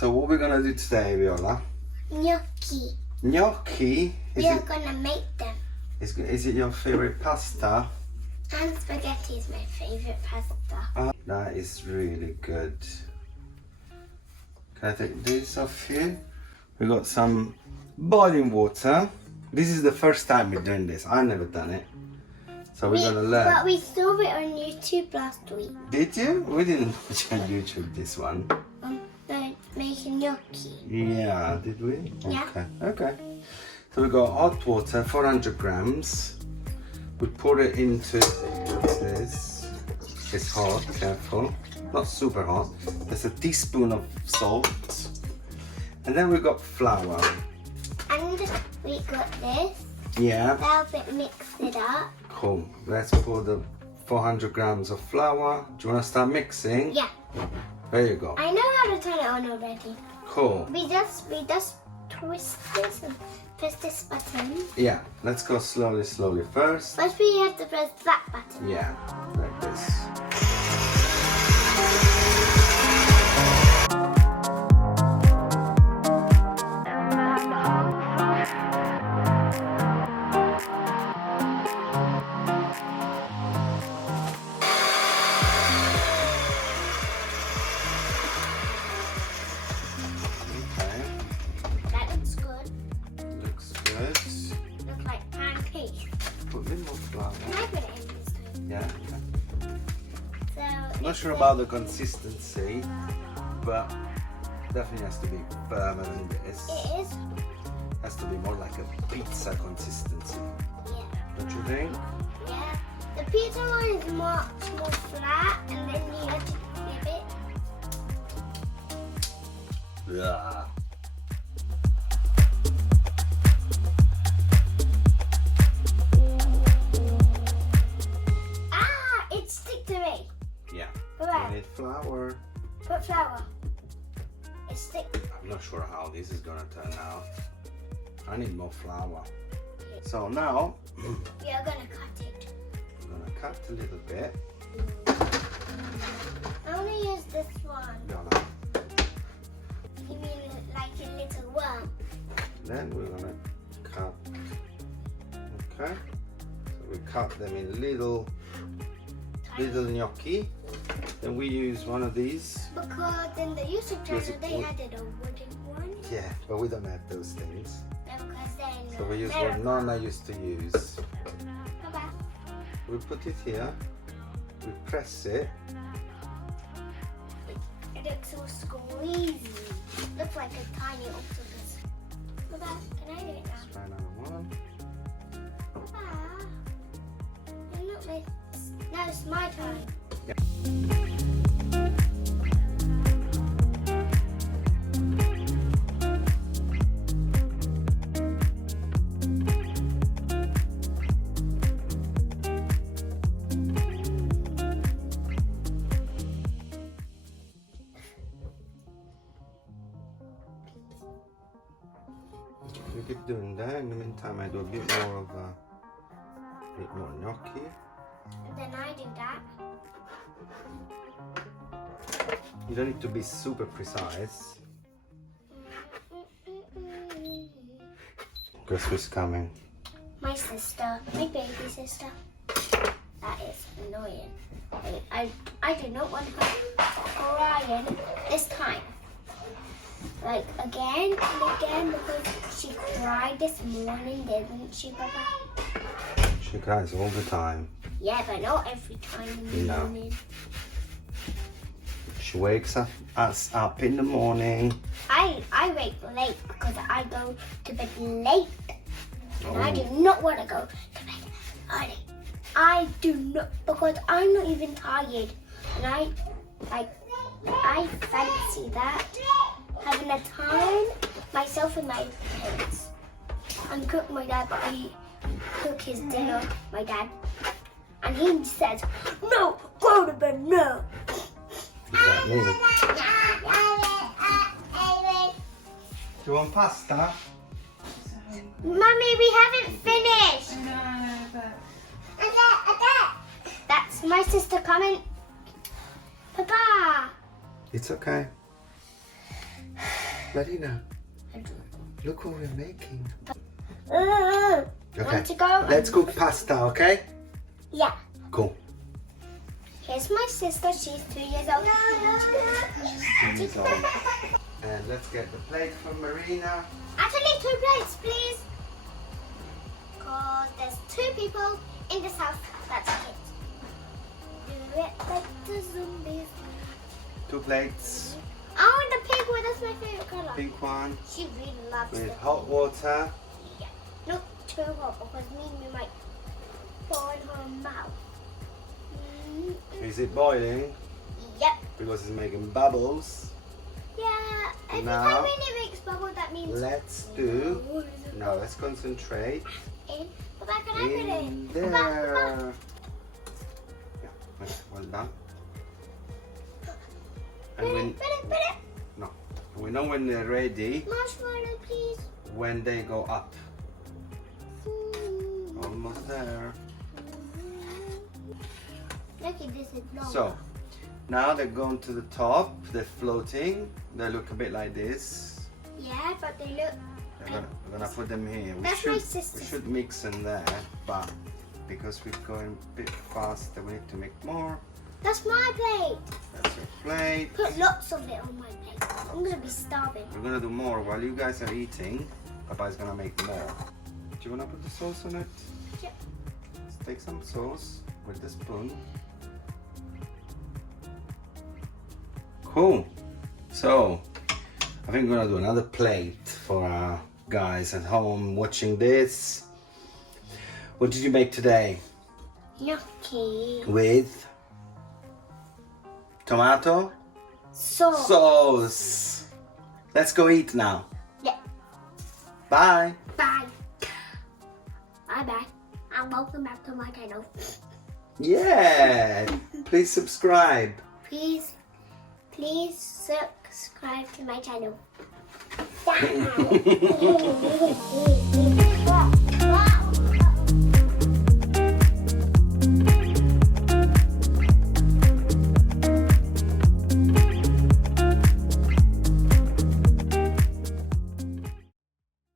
So what we're gonna do today, Viola? Gnocchi. Gnocchi? We are gonna make them. Is it your favorite pasta? And spaghetti is my favorite pasta. That is really good. Can I take this off here? We got some boiling water. This is the first time we're doing this. I've never done it. So we're gonna learn. But we saw it on YouTube last week. Did you? We didn't watch on YouTube this one. No, making gnocchi. Yeah, did we? Yeah. Okay. So we got hot water, 400 grams. We pour it into this. It's hot, careful. Not super hot. There's a teaspoon of salt. And then we got flour. And we got this. Yeah. Now bit mix it up. Cool. Let's pour the 400 grams of flour. Do you want to start mixing? Yeah. There you go. I know how to turn it on already. Cool. We just twist this and press this button. Yeah. Let's go slowly first. First we have to press that button. Yeah. Like this. That looks good. Looks good. Looks like pancakes. Put a little more flour. Can I put it in this too? Yeah. So I'm not sure about the consistency, but definitely has to be firmer than this. it is. Has to be more like a pizza consistency. Yeah. Don't you think? Yeah. The pizza one is much more flat, and then you have to flip it. Yeah. It stick to me. Yeah. Right. You need flour. Put flour. It stick. I'm not sure how this is gonna turn out. I need more flour. So now We are gonna cut it. I'm gonna cut a little bit. I want to use this one. Viola. You mean like a little worm? Then we're gonna cut. Okay. So we cut them in little gnocchi. Then we use one of these. Because in the YouTube Was channel it they wood? had it a wooden one. Yeah, but we don't have those things. No, because then. So we use what Nonna used to use. Papa. We put it here. We press it. It looks so squeezy. Looks like a tiny octopus. Papa, can I do it now? Let's try another one. Ah. I'm not with. Now it's my turn. We keep doing that. In the meantime, I do a bit more gnocchi. And then I do that. You don't need to be super precise. Guess who's coming? My sister, my baby sister. That is annoying. I do not want her crying this time. Like again and again because she cried this morning, didn't she, Papa? She cries all the time. Yeah, but not every time in the No. morning. She wakes us up in the morning. I wake late because I go to bed late. And I do Oh. not want to go to bed early. I do not, because I'm not even tired. And I fancy that. Having a time, myself and my parents. And cook my dad, but I cook his dinner, my dad. And he says, no, go to bed now. Is that me? Do you want pasta? Mummy, we haven't finished. That's my sister coming. Papa. It's okay. Marina, look what we're making. Want to go? Let's cook pasta, okay? Yeah. Cool. Here's my sister. She's 2 years old. And let's get the plate from Marina. Actually, 2 plates, please. Because there's 2 people in this house. That's it. Do it like the zombies. 2 plates. I want the pink one. That's my favorite color. Pink one. She really loves With it. hot water. Yeah. Not too hot because me might fall in her mouth. Is it boiling? Yep. Because it's making bubbles. Yeah. Every Now, time it makes bubbles, that means. Let's do. Now let's concentrate. In. Papa, can I put it? In Papa, there. Yeah, well done. And when Put it. no, we know when they're ready Marshmallow, please. when they go up. Almost there. Look at this. It's long. So now they're going to the top. They're floating. They look a bit like this. Yeah, but they look. We're gonna put them here. That's my sister. We should mix in there, but because we're going a bit faster, we need to make more. That's my plate. That's your plate. Put lots of it on my plate. I'm gonna be starving. We're gonna do more while you guys are eating. Papa's gonna make more. Do you wanna put the sauce on it? Yep. Let's take some sauce with the spoon. Cool. So, I think we're gonna do another plate for our guys at home watching this. What did you make today? Gnocchi. With tomato Sauce. sauce. Let's go eat now. Yeah. Bye. Bye. Bye bye. And welcome back to my channel. Yeah. Please subscribe. Please subscribe to my channel.